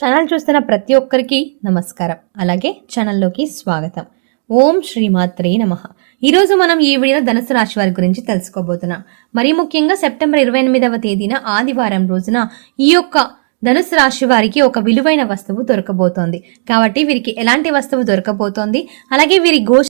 Channel చూస్తున్న ప్రతి ఒక్కరికి నమస్కారం. అలాగే ఛానల్లోకి స్వాగతం. ఓం శ్రీమాత్రే నమ. ఈరోజు మనం ఈ వీడియోలో ధనుసు రాశి వారి గురించి తెలుసుకోబోతున్నాం. మరీ ముఖ్యంగా సెప్టెంబర్ ఇరవై ఎనిమిదవ తేదీన ఆదివారం రోజున ఈ యొక్క ధనుసు రాశి వారికి ఒక విలువైన వస్తువు దొరకబోతోంది. కాబట్టి వీరికి ఎలాంటి వస్తువు దొరకబోతోంది? అలాగే వీరి గోష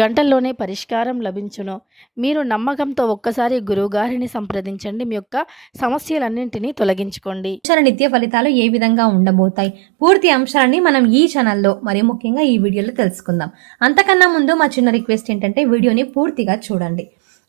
గంటల్లోనే పరిష్కారం లభించును. మీరు నమ్మకంతో ఒక్కసారి గురువుగారిని సంప్రదించండి. మీ యొక్క సమస్యలన్నింటినీ తొలగించుకోండి. నిత్య ఫలితాలు ఏ విధంగా ఉండబోతాయి? పూర్తి అంశాలని మనం ఈ ఛానల్లో మరి ముఖ్యంగా ఈ వీడియోలో తెలుసుకుందాం. అంతకన్నా ముందు మా చిన్న రిక్వెస్ట్ ఏంటంటే వీడియోని పూర్తిగా చూడండి.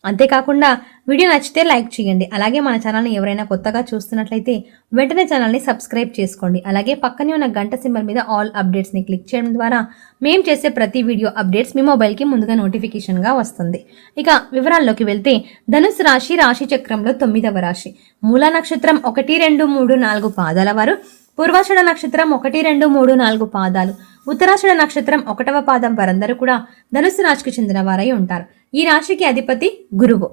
అంతేకాకుండా వీడియో నచ్చితే లైక్ చేయండి. అలాగే మన ఛానల్ని ఎవరైనా కొత్తగా చూస్తున్నట్లయితే వెంటనే ఛానల్ని సబ్స్క్రైబ్ చేసుకోండి. అలాగే పక్కనే ఉన్న గంట సింబల్ మీద ఆల్ అప్డేట్స్ని క్లిక్ చేయడం ద్వారా మేము చేసే ప్రతి వీడియో అప్డేట్స్ మీ మొబైల్కి ముందుగా నోటిఫికేషన్గా వస్తుంది. ఇక వివరాల్లోకి వెళ్తే ధనుసు రాశి రాశి చక్రంలో తొమ్మిదవ రాశి. మూల నక్షత్రం ఒకటి రెండు మూడు నాలుగు పాదాల వారు. పూర్వాషాఢ నక్షత్రం ఒకటి రెండు మూడు నాలుగు పాదాలు. ఉత్తరాషాఢ నక్షత్రం ఒకటవ పాదం వారందరూ కూడా ధనుసు రాశికి చెందిన వారై ఉంటారు. ఈ రాశికి అధిపతి గురువు.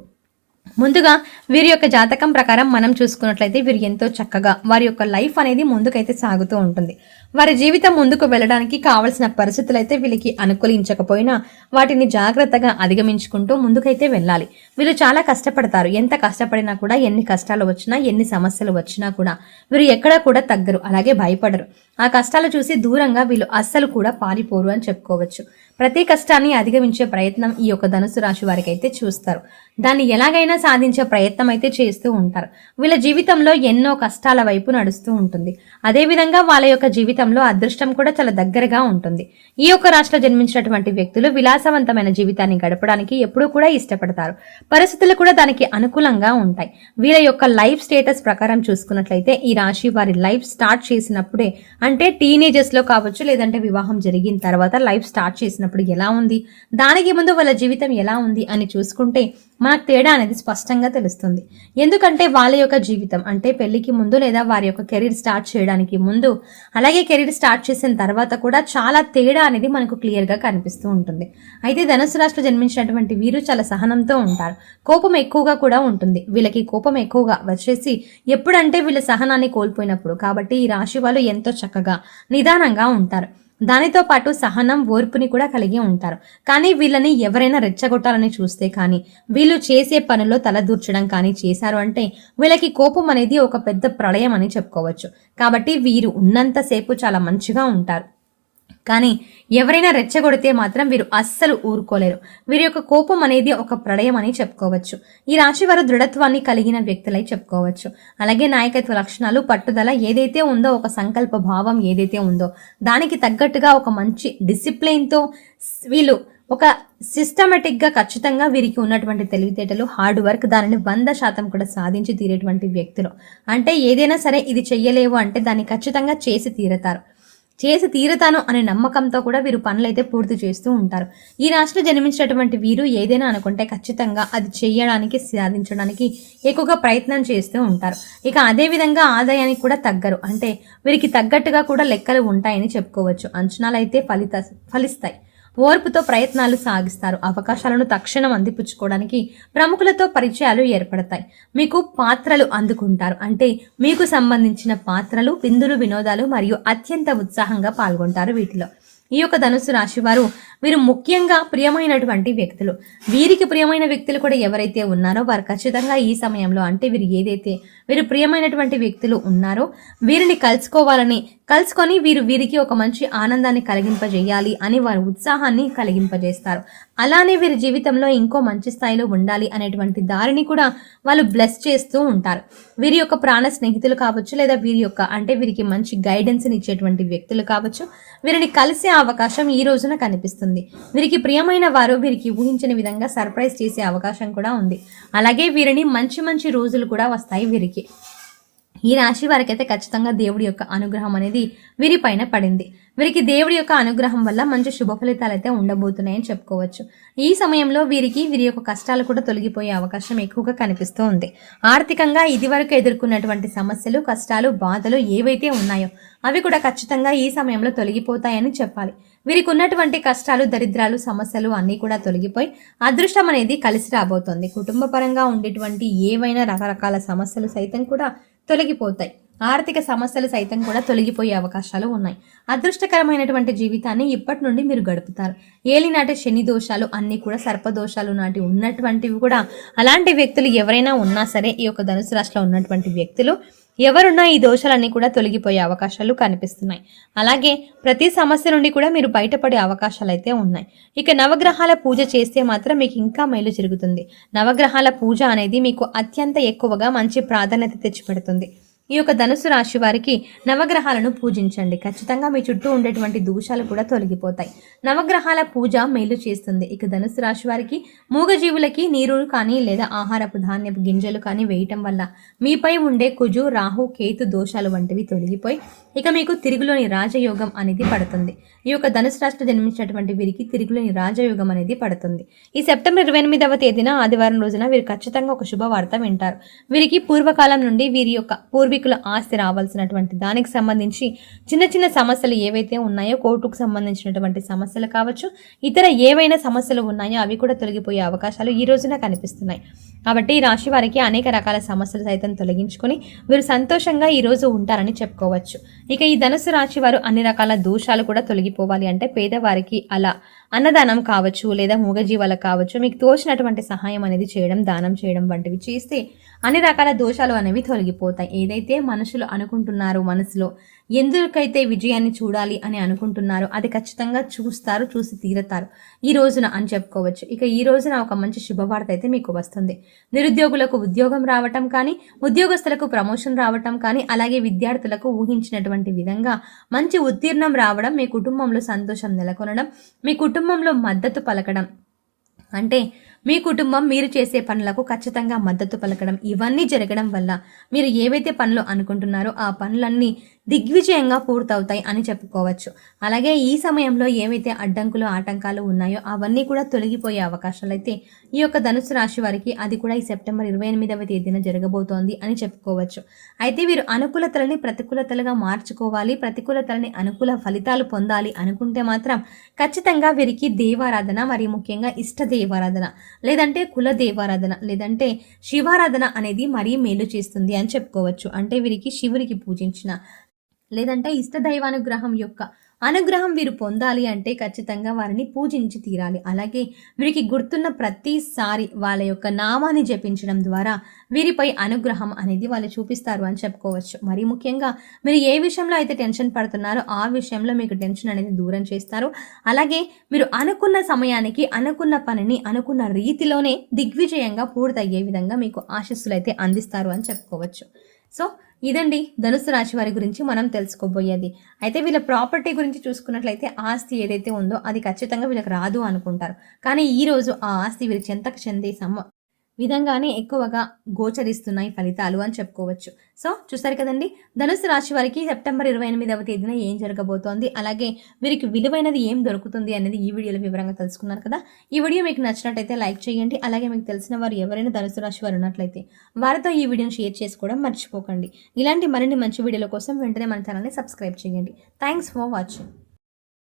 ముందుగా వీరి యొక్క జాతకం ప్రకారం మనం చూసుకున్నట్లయితే వీరు ఎంతో చక్కగా వారి యొక్క లైఫ్ అనేది ముందుకైతే సాగుతూ ఉంటుంది. వారి జీవితం ముందుకు వెళ్ళడానికి కావలసిన పరిస్థితులు అయితే వీళ్ళకి అనుకూలించకపోయినా వాటిని జాగ్రత్తగా అధిగమించుకుంటూ ముందుకైతే వెళ్ళాలి. వీళ్ళు చాలా కష్టపడతారు. ఎంత కష్టపడినా కూడా ఎన్ని కష్టాలు వచ్చినా ఎన్ని సమస్యలు వచ్చినా కూడా వీరు ఎక్కడా కూడా తగ్గరు. అలాగే భయపడరు. ఆ కష్టాలు చూసి దూరంగా వీళ్ళు అస్సలు కూడా పారిపోరు అని చెప్పుకోవచ్చు. ప్రతి కష్టాన్ని అధిగమించే ప్రయత్నం ఈ యొక్క ధనుసు రాశి వారికి అయితే చూస్తారు. దాన్ని ఎలాగైనా సాధించే ప్రయత్నం అయితే చేస్తూ ఉంటారు. వీళ్ళ జీవితంలో ఎన్నో కష్టాల వైపు నడుస్తూ ఉంటుంది. అదేవిధంగా వాళ్ళ యొక్క జీవితంలో అదృష్టం కూడా చాలా దగ్గరగా ఉంటుంది. ఈ యొక్క రాశిలో జన్మించినటువంటి వ్యక్తులు విలాసవంతమైన జీవితాన్ని గడపడానికి ఎప్పుడూ కూడా ఇష్టపడతారు. పరిస్థితులు కూడా దానికి అనుకూలంగా ఉంటాయి. వీళ్ళ యొక్క లైఫ్ స్టేటస్ ప్రకారం చూసుకున్నట్లయితే ఈ రాశి వారి లైఫ్ స్టార్ట్ చేసినప్పుడే అంటే టీనేజర్స్లో కావచ్చు లేదంటే వివాహం జరిగిన తర్వాత లైఫ్ స్టార్ట్ చేసినప్పుడు ఎలా ఉంది? దానికి ముందు వాళ్ళ జీవితం ఎలా ఉంది అని చూసుకుంటే మనకు తేడా అనేది స్పష్టంగా తెలుస్తుంది. ఎందుకంటే వాళ్ళ యొక్క జీవితం అంటే పెళ్ళికి ముందు లేదా వారి యొక్క కెరీర్ స్టార్ట్ చేయడానికి ముందు అలాగే కెరీర్ స్టార్ట్ చేసిన తర్వాత కూడా చాలా తేడా అనేది మనకు క్లియర్గా కనిపిస్తూ ఉంటుంది. అయితే ధనుసు రాష్ట్ర జన్మించినటువంటి వీరు చాలా సహనంతో ఉంటారు. కోపం ఎక్కువగా కూడా ఉంటుంది. వీళ్ళకి కోపం ఎక్కువగా వచ్చేసి ఎప్పుడంటే వీళ్ళ సహనాన్ని కోల్పోయినప్పుడు కాబట్టి ఈ రాశి వాళ్ళు ఎంతో చక్కగా నిదానంగా ఉంటారు. దానితో పాటు సహనం ఓర్పుని కూడా కలిగి ఉంటారు. కానీ వీళ్ళని ఎవరైనా రెచ్చగొట్టాలని చూస్తే కానీ వీళ్ళు చేసే పనుల్లో తలదూర్చడం కానీ చేశారు అంటే వీళ్ళకి కోపం అనేది ఒక పెద్ద ప్రళయం అని చెప్పుకోవచ్చు. కాబట్టి వీరు ఉన్నంతసేపు చాలా మంచిగా ఉంటారు. కానీ ఎవరైనా రెచ్చగొడితే మాత్రం వీరు అస్సలు ఊరుకోలేరు. వీరి యొక్క కోపం అనేది ఒక ప్రళయం అని చెప్పుకోవచ్చు. ఈ రాశి వారు దృఢత్వాన్ని కలిగిన వ్యక్తులై చెప్పుకోవచ్చు. అలాగే నాయకత్వ లక్షణాలు పట్టుదల ఏదైతే ఉందో ఒక సంకల్ప భావం ఏదైతే ఉందో దానికి తగ్గట్టుగా ఒక మంచి డిసిప్లైన్తో వీళ్ళు ఒక సిస్టమేటిక్గా ఖచ్చితంగా వీరికి ఉన్నటువంటి తెలివితేటలు హార్డ్ వర్క్ దానిని వంద శాతం కూడా సాధించి తీరేటువంటి వ్యక్తులు. అంటే ఏదైనా సరే ఇది చెయ్యలేవు అంటే దాన్ని ఖచ్చితంగా చేసి తీరతారు. చేసి తీరతాను అనే నమ్మకంతో కూడా వీరు పనులైతే పూర్తి చేస్తూ ఉంటారు. ఈ రాశిలో జన్మించినటువంటి వీరు ఏదైనా అనుకుంటే ఖచ్చితంగా అది చేయడానికి సాధించడానికి ఎక్కువగా ప్రయత్నం చేస్తూ ఉంటారు. ఇక అదేవిధంగా ఆదాయానికి కూడా తగ్గరు. అంటే వీరికి తగ్గట్టుగా కూడా లెక్కలు ఉంటాయని చెప్పుకోవచ్చు. అంచనాలు అయితే ఫలిత ఫలిస్తాయి. ఓర్పుతో ప్రయత్నాలు సాగిస్తారు. అవకాశాలను తక్షణం అందిపుచ్చుకోవడానికి ప్రముఖులతో పరిచయాలు ఏర్పడతాయి. మీకు పాత్రలు అందుకుంటారు. అంటే మీకు సంబంధించిన పాత్రలు విందులు వినోదాలు మరియు అత్యంత ఉత్సాహంగా పాల్గొంటారు వీటిలో. ఈ యొక్క ధనుసు రాశి వారు వీరు ముఖ్యంగా ప్రియమైనటువంటి వ్యక్తులు. వీరికి ప్రియమైన వ్యక్తులు కూడా ఎవరైతే ఉన్నారో వారు ఖచ్చితంగా ఈ సమయంలో అంటే వీరు ఏదైతే వీరు ప్రియమైనటువంటి వ్యక్తులు ఉన్నారో వీరిని కలుసుకోవాలని కలుసుకొని వీరు వీరికి ఒక మంచి ఆనందాన్ని కలిగింపజేయాలి అని వారి ఉత్సాహాన్ని కలిగింపజేస్తారు. అలానే వీరి జీవితంలో ఇంకో మంచి స్థాయిలో ఉండాలి అనేటువంటి దారిని కూడా వాళ్ళు బ్లెస్ చేస్తూ ఉంటారు. వీరి యొక్క ప్రాణ స్నేహితులు కావచ్చు లేదా వీరి యొక్క అంటే వీరికి మంచి గైడెన్స్ని ఇచ్చేటువంటి వ్యక్తులు కావచ్చు వీరిని కలిసే అవకాశం ఈ రోజున కనిపిస్తుంది. వీరికి ప్రియమైన వారు వీరికి ఊహించని విధంగా సర్ప్రైజ్ చేసే అవకాశం కూడా ఉంది. అలాగే వీరిని మంచి మంచి రోజులు కూడా వస్తాయి వీరికి. ఈ రాశి వారికైతే ఖచ్చితంగా దేవుడి యొక్క అనుగ్రహం అనేది వీరిపైన పడింది. వీరికి దేవుడి యొక్క అనుగ్రహం వల్ల మంచి శుభ ఫలితాలు అయితే ఉండబోతున్నాయని చెప్పుకోవచ్చు. ఈ సమయంలో వీరికి వీరి యొక్క కష్టాలు కూడా తొలగిపోయే అవకాశం ఎక్కువగా కనిపిస్తూ ఉంది. ఆర్థికంగా ఇదివరకు ఎదుర్కొన్నటువంటి సమస్యలు కష్టాలు బాధలు ఏవైతే ఉన్నాయో అవి కూడా ఖచ్చితంగా ఈ సమయంలో తొలగిపోతాయని చెప్పాలి. వీరికి ఉన్నటువంటి కష్టాలు దరిద్రాలు సమస్యలు అన్నీ కూడా తొలగిపోయి అదృష్టం అనేది కలిసి రాబోతోంది. కుటుంబపరంగా ఉండేటువంటి ఏవైనా రకరకాల సమస్యలు సైతం కూడా తొలగిపోతాయి. ఆర్థిక సమస్యలు సైతం కూడా తొలగిపోయే అవకాశాలు ఉన్నాయి. అదృష్టకరమైనటువంటి జీవితాన్ని ఇప్పటి నుండి మీరు గడుపుతారు. ఏలినాటి శని దోషాలు అన్నీ కూడా సర్పదోషాలు నాటి ఉన్నటువంటివి కూడా అలాంటి వ్యక్తులు ఎవరైనా ఉన్నా సరే ఈ యొక్క ధనుసు రాశిలో ఉన్నటువంటి వ్యక్తులు ఎవరున్నా ఈ దోషాలన్నీ కూడా తొలగిపోయే అవకాశాలు కనిపిస్తున్నాయి. అలాగే ప్రతి సమస్య నుండి కూడా మీరు బయటపడే అవకాశాలు అయితే ఉన్నాయి. ఇక నవగ్రహాల పూజ చేస్తే మాత్రం మీకు ఇంకా మేలు జరుగుతుంది. నవగ్రహాల పూజ అనేది మీకు అత్యంత ఎక్కువగా మంచి ప్రాధాన్యత తెచ్చిపెడుతుంది. ఈ యొక్క ధనుసు రాశి వారికి నవగ్రహాలను పూజించండి. ఖచ్చితంగా మీ చుట్టూ ఉండేటువంటి దోషాలు కూడా తొలగిపోతాయి. నవగ్రహాల పూజ మేలు చేస్తుంది. ఇక ధనుసు రాశి వారికి మూగజీవులకి నీరు కానీ లేదా ఆహారపు ధాన్యపు గింజలు కానీ వేయటం వల్ల మీపై ఉండే కుజు రాహు కేతు దోషాలు వంటివి తొలగిపోయి ఇక మీకు తిరుగులోని రాజయోగం అనేది పడుతుంది. ఈ యొక్క ధనుసు రాష్ట్ర జన్మించినటువంటి వీరికి తిరుగులోని రాజయోగం అనేది పడుతుంది. ఈ సెప్టెంబర్ ఇరవై ఎనిమిదవ తేదీన ఆదివారం రోజున వీరు ఖచ్చితంగా ఒక శుభవార్త వింటారు. వీరికి పూర్వకాలం నుండి వీరి యొక్క పూర్వీకుల ఆస్తి రావాల్సినటువంటి దానికి సంబంధించి చిన్న చిన్న సమస్యలు ఏవైతే ఉన్నాయో కోర్టుకు సంబంధించినటువంటి సమస్యలు కావచ్చు ఇతర ఏవైనా సమస్యలు ఉన్నాయో అవి కూడా తొలగిపోయే అవకాశాలు ఈ రోజున కనిపిస్తున్నాయి. కాబట్టి ఈ రాశి వారికి అనేక రకాల సమస్యలు సైతం తొలగించుకొని వీరు సంతోషంగా ఈరోజు ఉంటారని చెప్పుకోవచ్చు. ఇక ఈ ధనుసు రాశి వారు అన్ని రకాల దోషాలు కూడా తొలగిపోవాలి అంటే పేదవారికి అలా అన్నదానం కావచ్చు లేదా మూగజీవాలకు కావచ్చు మీకు తోచినటువంటి సహాయం అనేది చేయడం దానం చేయడం వంటివి చేస్తే అన్ని రకాల దోషాలు అనేవి తొలగిపోతాయి. ఏదైతే మనుషులు అనుకుంటున్నారో మనసులో ఎందుకైతే విజయాన్ని చూడాలి అని అనుకుంటున్నారో అది ఖచ్చితంగా చూస్తారు చూసి తీరతారు. ఈ రోజున అని చెప్పుకోవచ్చు. ఇక ఈ రోజున ఒక మంచి శుభవార్త అయితే మీకు వస్తుంది. నిరుద్యోగులకు ఉద్యోగం రావటం కానీ ఉద్యోగస్తులకు ప్రమోషన్ రావటం కానీ అలాగే విద్యార్థులకు ఊహించినటువంటి విధంగా మంచి ఉత్తీర్ణం రావడం మీ కుటుంబంలో సంతోషం నెలకొనడం మీ కుటుంబంలో మద్దతు పలకడం అంటే మీ కుటుంబం మీరు చేసే పనులకు ఖచ్చితంగా మద్దతు పలకడం ఇవన్నీ జరగడం వల్ల మీరు ఏవైతే పనులు అనుకుంటున్నారో ఆ పనులన్నీ దిగ్విజయంగా పూర్తవుతాయి అని చెప్పుకోవచ్చు. అలాగే ఈ సమయంలో ఏవైతే అడ్డంకులు ఆటంకాలు ఉన్నాయో అవన్నీ కూడా తొలగిపోయే అవకాశాలు అయితే ఈ యొక్క ధనుసు రాశి వారికి అది కూడా ఈ సెప్టెంబర్ ఇరవై ఎనిమిదవ తేదీన జరగబోతోంది అని చెప్పుకోవచ్చు. అయితే వీరు అనుకూలతలని ప్రతికూలతలుగా మార్చుకోవాలి ప్రతికూలతలని అనుకూల ఫలితాలు పొందాలి అనుకుంటే మాత్రం ఖచ్చితంగా వీరికి దేవారాధన మరియు ముఖ్యంగా ఇష్ట దేవారాధన లేదంటే కుల దేవారాధన లేదంటే శివారాధన అనేది మరీ మేలు చేస్తుంది అని చెప్పుకోవచ్చు. అంటే వీరికి శివునికి పూజించిన లేదంటే ఇష్ట దైవానుగ్రహం యొక్క అనుగ్రహం వీరు పొందాలి అంటే ఖచ్చితంగా వారిని పూజించి తీరాలి. అలాగే వీరికి గుర్తున్న ప్రతిసారి వాళ్ళ యొక్క నామాన్ని జపించడం ద్వారా వీరిపై అనుగ్రహం అనేది వాళ్ళు చూపిస్తారు అని చెప్పుకోవచ్చు. మరి ముఖ్యంగా మీరు ఏ విషయంలో అయితే టెన్షన్ పడుతున్నారో ఆ విషయంలో మీకు టెన్షన్ అనేది దూరం చేస్తారు. అలాగే మీరు అనుకున్న సమయానికి అనుకున్న పనిని అనుకున్న రీతిలోనే దిగ్విజయంగా పూర్తయ్యే విధంగా మీకు ఆశస్సులు అయితే అందిస్తారు అని చెప్పుకోవచ్చు. సో ఇదండి ధనుసు రాశి వారి గురించి మనం తెలుసుకోబోయేది. అయితే వీళ్ళ ప్రాపర్టీ గురించి చూసుకున్నట్లయితే ఆస్తి ఏదైతే ఉందో అది ఖచ్చితంగా వీళ్ళకి రాదు అనుకుంటారు. కానీ ఈ రోజు ఆ ఆస్తి వీరి చెంతకు చెంది సమ విధంగానే ఎక్కువగా గోచరిస్తున్నాయి ఫలితాలు అని చెప్పుకోవచ్చు. సో చూస్తారు కదండి ధనుసు రాశి వారికి సెప్టెంబర్ ఇరవై ఎనిమిదవ తేదీన ఏం జరగబోతోంది అలాగే వీరికి విలువైనది ఏం దొరుకుతుంది అనేది ఈ వీడియోలో వివరంగా తెలుసుకున్నారు కదా. ఈ వీడియో మీకు నచ్చినట్టయితే లైక్ చేయండి అలాగే మీకు తెలిసిన వారు ఎవరైనా ధనుసు రాశి వారు ఉన్నట్లయితే వారితో ఈ వీడియోని షేర్ చేసుకోవడం మర్చిపోకండి. ఇలాంటి మరిన్ని మంచి వీడియోల కోసం వెంటనే మన ఛానల్ని సబ్స్క్రైబ్ చేయండి. Thanks for watching.